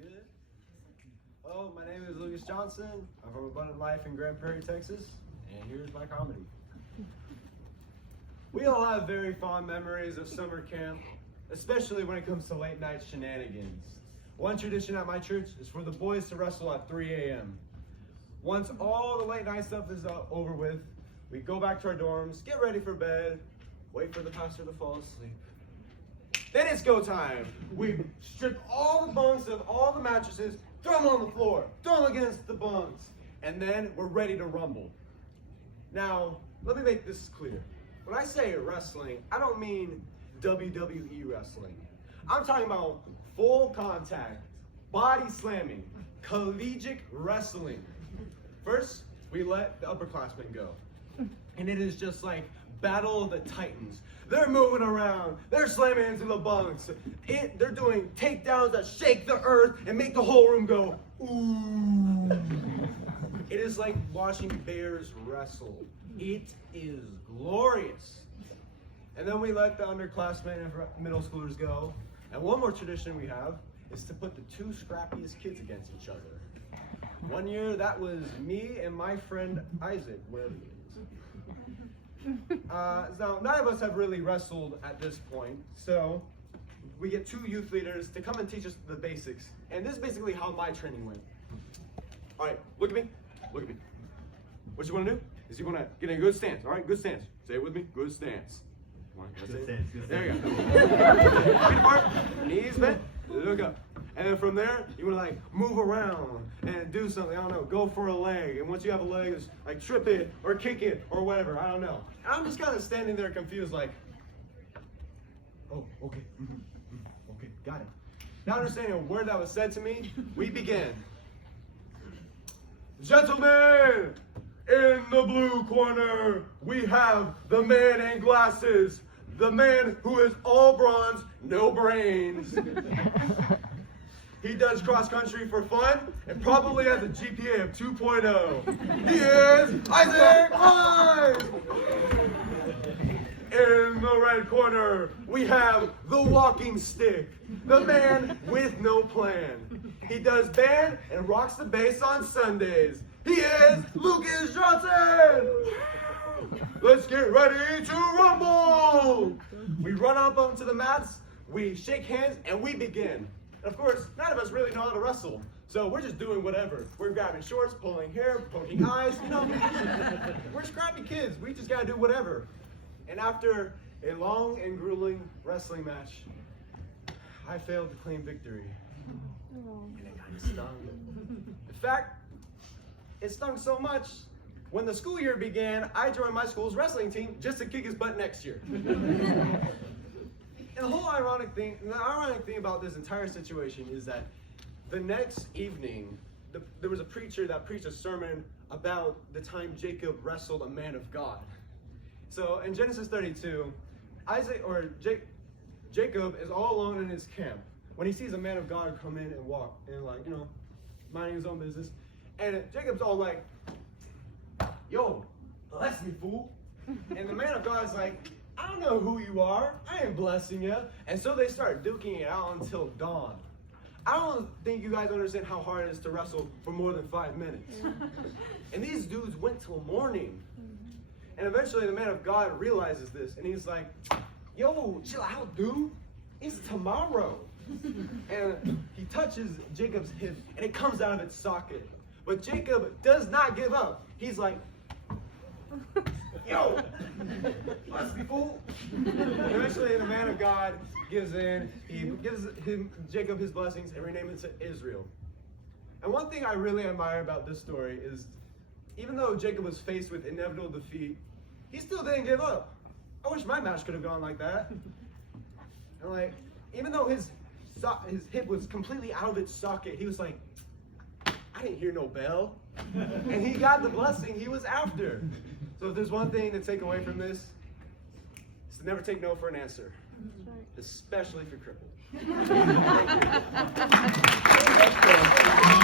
good? Oh, my name is Lucas Johnson. I'm from Abundant Life in Grand Prairie, Texas, and here's my comedy. We all have very fond memories of summer camp, especially when it comes to late night shenanigans. One tradition at my church is for the boys to wrestle at 3 a.m. Once all the late night stuff is over with, we go back to our dorms, get ready for bed, wait for the pastor to fall asleep. Then it's go time. We strip all the bunks of all the mattresses, throw them on the floor, throw them against the bunks, and then we're ready to rumble. Now, let me make this clear. When I say wrestling, I don't mean WWE wrestling. I'm talking about full contact, body slamming, collegiate wrestling. First, we let the upperclassmen go. And it is just like Battle of the Titans. They're moving around. They're slamming into the bunks. They're doing takedowns that shake the earth and make the whole room go, ooh. It is like watching bears wrestle. It is glorious. And then we let the underclassmen and middle schoolers go. And one more tradition we have is to put the two scrappiest kids against each other. One year, that was me and my friend Isaac, wherever he is. So none of us have really wrestled at this point, so we get two youth leaders to come and teach us the basics. And this is basically how my training went. All right, look at me. Look at me. What you want to do is you want to get in a good stance. All right, good stance. Say it with me. Good stance. Come on, Good stance. there you go. Feet apart, knees bent, look up. And then from there, you want to like move around and do something. I don't know, go for a leg. And once you have a leg, it's like trip it or kick it or whatever. I don't know. And I'm just kind of standing there confused, like, oh, okay, okay, got it. Not understanding a word that was said to me, we begin. Gentlemen, in the blue corner, we have the man in glasses, the man who is all bronze, no brains. He does cross country for fun and probably has a GPA of 2.0. He is Isaac Wise! In the red corner, we have the walking stick, the man with no plan. He does band and rocks the bass on Sundays. He is Lucas Johnson! Let's get ready to rumble! We run up onto the mats, we shake hands, and we begin. Of course, none of us really know how to wrestle, so we're just doing whatever. We're grabbing shorts, pulling hair, poking eyes, you know. We're scrappy kids. We just gotta do whatever. And after a long and grueling wrestling match, I failed to claim victory. And it kind of stung. In fact, it stung so much, when the school year began, I joined my school's wrestling team just to kick his butt next year. And the ironic thing about this entire situation is that the next evening, there was a preacher that preached a sermon about the time Jacob wrestled a man of God. So in Genesis 32, Jacob is all alone in his camp when he sees a man of God come in and walk and like, you know, minding his own business. And Jacob's all like, yo, bless me, fool. And the man of God is like, I don't know who you are. I ain't blessing you. And so they start duking it out until dawn. I don't think you guys understand how hard it is to wrestle for more than 5 minutes. And these dudes went till morning. And eventually the man of God realizes this. And he's like, yo, chill out, dude. It's tomorrow. And he touches Jacob's hip and it comes out of its socket. But Jacob does not give up. He's like, yo, bless me, fool. Eventually, the man of God gives in. He gives Jacob his blessings and renames it to Israel. And one thing I really admire about this story is, even though Jacob was faced with inevitable defeat, he still didn't give up. I wish my match could have gone like that. And like, even though his hip was completely out of its socket, he was like, I didn't hear no bell. And he got the blessing he was after. So if there's one thing to take away from this, it's to never take no for an answer, especially if you're crippled. Thank you.